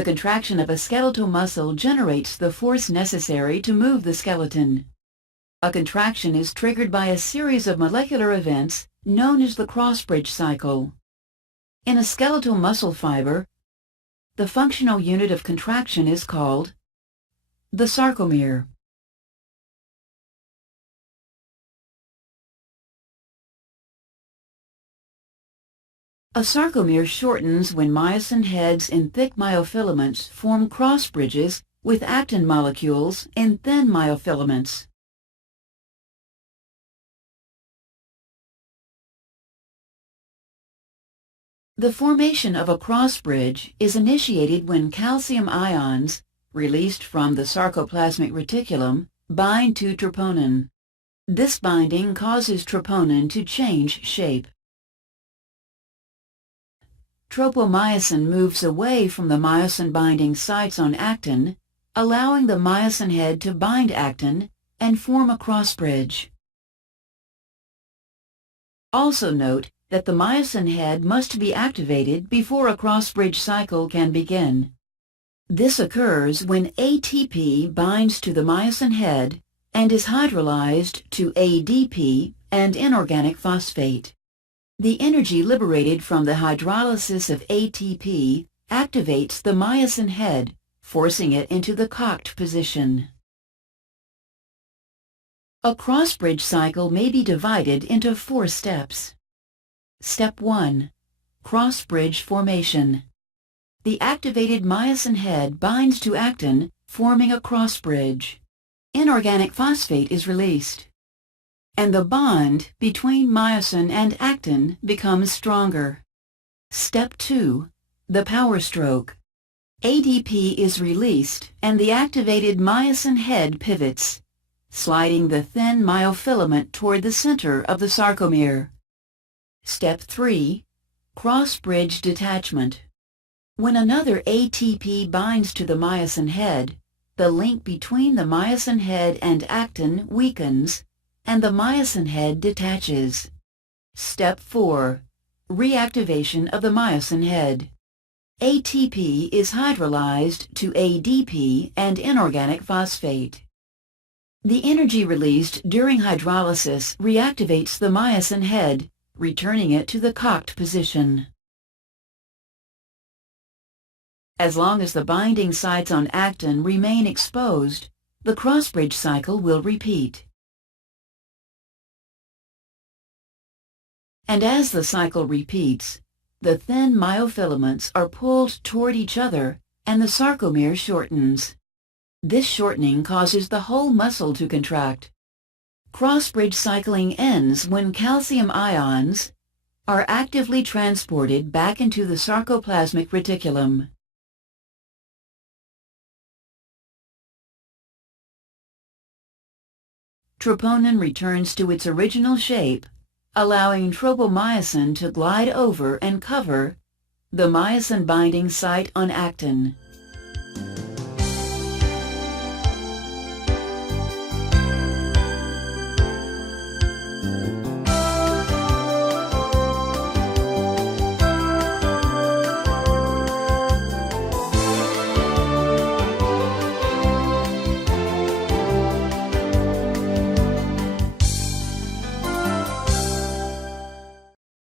The contraction of a skeletal muscle generates the force necessary to move the skeleton. A contraction is triggered by a series of molecular events known as the cross-bridge cycle. In a skeletal muscle fiber, the functional unit of contraction is called the sarcomere. A sarcomere shortens when myosin heads in thick myofilaments form cross bridges with actin molecules in thin myofilaments. The formation of a cross bridge is initiated when calcium ions, released from the sarcoplasmic reticulum, bind to troponin. This binding causes troponin to change shape. Tropomyosin moves away from the myosin-binding sites on actin, allowing the myosin head to bind actin and form a cross-bridge. Also note that the myosin head must be activated before a cross-bridge cycle can begin. This occurs when ATP binds to the myosin head and is hydrolyzed to ADP and inorganic phosphate. The energy liberated from the hydrolysis of ATP activates the myosin head, forcing it into the cocked position. A cross-bridge cycle may be divided into 4 steps. Step 1. Cross-bridge formation. The activated myosin head binds to actin, forming a cross-bridge. Inorganic phosphate is released, and the bond between myosin and actin becomes stronger. Step 2. The power stroke. ADP is released and the activated myosin head pivots, sliding the thin myofilament toward the center of the sarcomere. Step 3. Cross-bridge detachment. When another ATP binds to the myosin head, the link between the myosin head and actin weakens, and the myosin head detaches. Step 4. Reactivation of the myosin head. ATP is hydrolyzed to ADP and inorganic phosphate. The energy released during hydrolysis reactivates the myosin head, returning it to the cocked position. As long as the binding sites on actin remain exposed, the cross-bridge cycle will repeat. And as the cycle repeats, the thin myofilaments are pulled toward each other and the sarcomere shortens. This shortening causes the whole muscle to contract. Cross-bridge cycling ends when calcium ions are actively transported back into the sarcoplasmic reticulum. Troponin returns to its original shape, allowing tropomyosin to glide over and cover the myosin-binding site on actin.